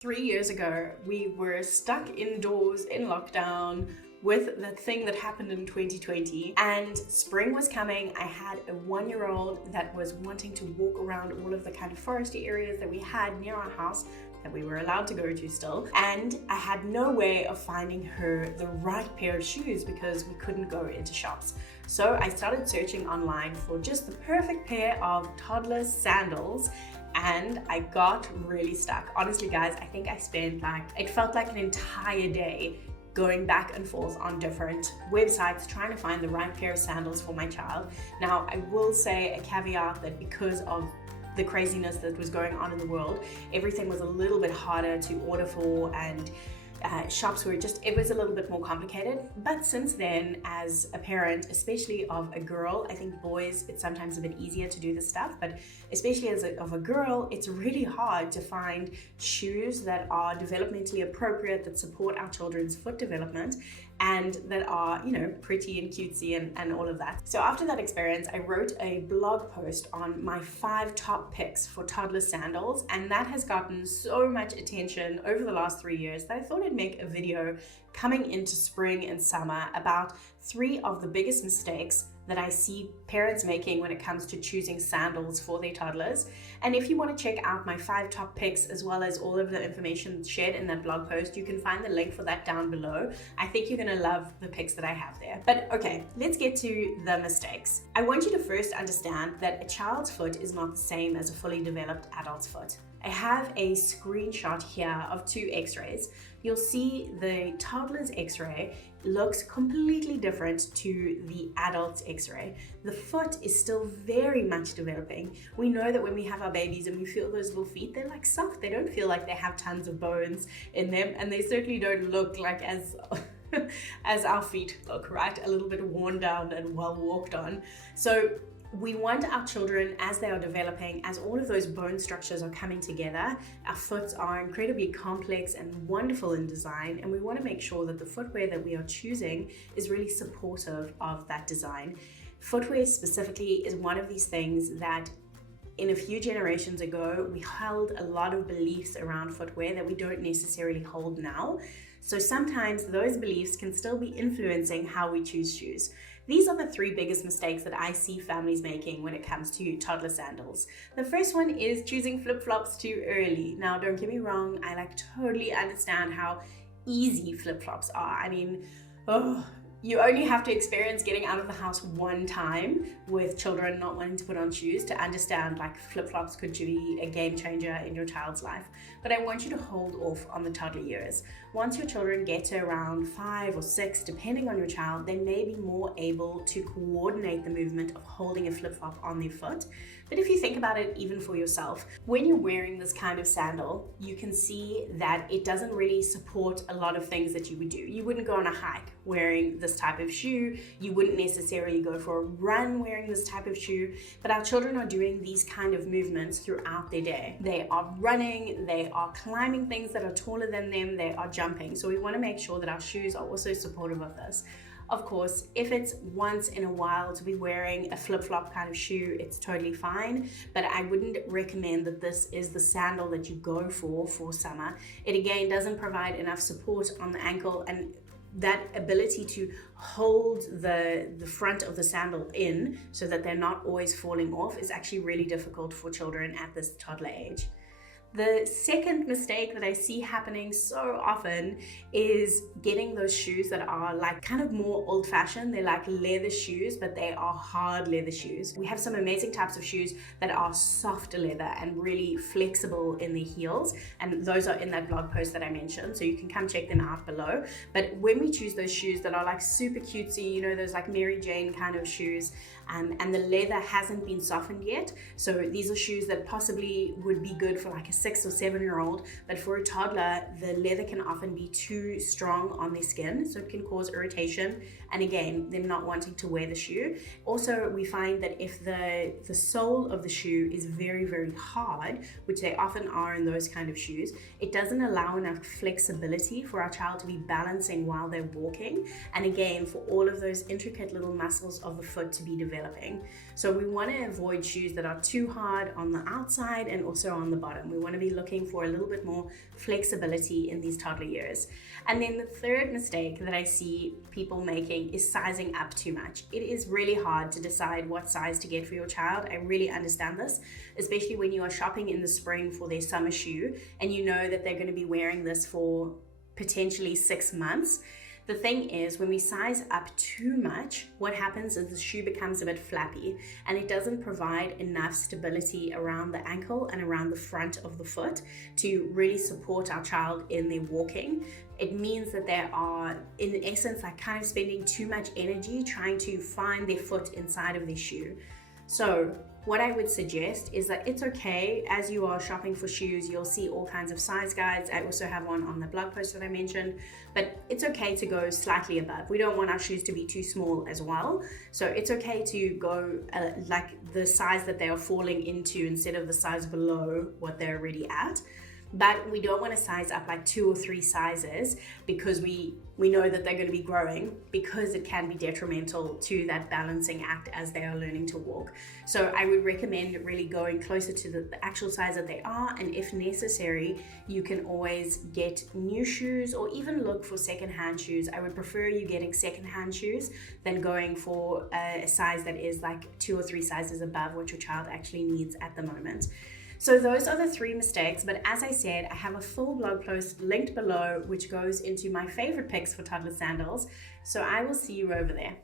3 years ago, we were stuck indoors in lockdown with the thing that happened in 2020, and spring was coming. I had a 1-year-old that was wanting to walk around all of the kind of foresty areas that we had near our house that we were allowed to go to still, and I had no way of finding her the right pair of shoes because we couldn't go into shops. So I started searching online for just the perfect pair of Toddler Sandals, and I got really stuck. Honestly, guys, I think I spent it felt like an entire day going back and forth on different websites trying to find the right pair of sandals for my child. Now, I will say a caveat that because of the craziness that was going on in the world, everything was a little bit harder to order for, and shops were it was a little bit more complicated. But since then, as a parent, especially of a girl, I think boys, it's sometimes a bit easier to do this stuff, but especially of a girl, it's really hard to find shoes that are developmentally appropriate, that support our children's foot development, and that are, pretty and cutesy and all of that. So after that experience, I wrote a blog post on my 5 top picks for toddler sandals, and that has gotten so much attention over the last 3 years that I thought I'd make a video coming into spring and summer about 3 of the biggest mistakes that I see parents making when it comes to choosing sandals for their toddlers. And if you want to check out my 5 top picks as well as all of the information shared in that blog post, you can find the link for that down below. I think you're going to love the picks that I have there. But okay, let's get to the mistakes. I want you to first understand that a child's foot is not the same as a fully developed adult's foot. I have a screenshot here of 2 x-rays. You'll see the toddler's x-ray looks completely different to the adult's x-ray. The foot is still very much developing. We know that when we have our babies and we feel those little feet, they're like soft. They don't feel like they have tons of bones in them, and they certainly don't look like as our feet look, right? A little bit worn down and well walked on. So we want our children, as they are developing, as all of those bone structures are coming together, our foots are incredibly complex and wonderful in design, and we want to make sure that the footwear that we are choosing is really supportive of that design. Footwear specifically is one of these things that in a few generations ago, we held a lot of beliefs around footwear that we don't necessarily hold now. So sometimes those beliefs can still be influencing how we choose shoes. These are the 3 biggest mistakes that I see families making when it comes to toddler sandals. The first one is choosing flip-flops too early. Now, don't get me wrong, I totally understand how easy flip-flops are. I mean, you only have to experience getting out of the house one time with children not wanting to put on shoes to understand flip-flops could be a game changer in your child's life. But I want you to hold off on the toddler years. Once your children get to around 5 or 6, depending on your child, they may be more able to coordinate the movement of holding a flip-flop on their foot. But if you think about it, even for yourself, when you're wearing this kind of sandal, you can see that it doesn't really support a lot of things that you would do. You wouldn't go on a hike wearing this type of shoe. You wouldn't necessarily go for a run wearing this type of shoe. But our children are doing these kind of movements throughout their day. They are running, they are climbing things that are taller than them, they are jumping. So we want to make sure that our shoes are also supportive of this. Of course, if it's once in a while to be wearing a flip-flop kind of shoe, it's totally fine, but I wouldn't recommend that this is the sandal that you go for summer. It again doesn't provide enough support on the ankle, and that ability to hold the front of the sandal in so that they're not always falling off is actually really difficult for children at this toddler age. The second mistake that I see happening so often is getting those shoes that are kind of more old-fashioned. They're like leather shoes, but they are hard leather shoes. We have some amazing types of shoes that are softer leather and really flexible in the heels, and those are in that blog post that I mentioned, so you can come check them out below. But when we choose those shoes that are super cutesy, those Mary Jane kind of shoes, and the leather hasn't been softened yet, so these are shoes that possibly would be good for a 6 or 7-year-old, but for a toddler, the leather can often be too strong on their skin, so it can cause irritation, and again, them not wanting to wear the shoe. Also, we find that if the sole of the shoe is very, very hard, which they often are in those kind of shoes, it doesn't allow enough flexibility for our child to be balancing while they're walking, and again, for all of those intricate little muscles of the foot to be developing. So we want to avoid shoes that are too hard on the outside and also on the bottom. We want want to be looking for a little bit more flexibility in these toddler years. And then the third mistake that I see people making is sizing up too much. It is really hard to decide what size to get for your child. I really understand this, especially when you are shopping in the spring for their summer shoe and you know that they're going to be wearing this for potentially 6 months. The thing is, when we size up too much, what happens is the shoe becomes a bit flappy and it doesn't provide enough stability around the ankle and around the front of the foot to really support our child in their walking. It means that they are, in essence, like kind of spending too much energy trying to find their foot inside of their shoe. So what I would suggest is that it's okay, as you are shopping for shoes, you'll see all kinds of size guides. I also have one on the blog post that I mentioned, but it's okay to go slightly above. We don't want our shoes to be too small as well. So it's okay to go like the size that they are falling into instead of the size below what they're already at. But we don't want to size up like 2 or 3 sizes because we know that they're going to be growing, because it can be detrimental to that balancing act as they are learning to walk. So I would recommend really going closer to the actual size that they are, and if necessary, you can always get new shoes or even look for secondhand shoes. I would prefer you getting secondhand shoes than going for a size that is like 2 or 3 sizes above what your child actually needs at the moment. So those are the 3 mistakes, but as I said, I have a full blog post linked below which goes into my favorite picks for toddler sandals. So I will see you over there.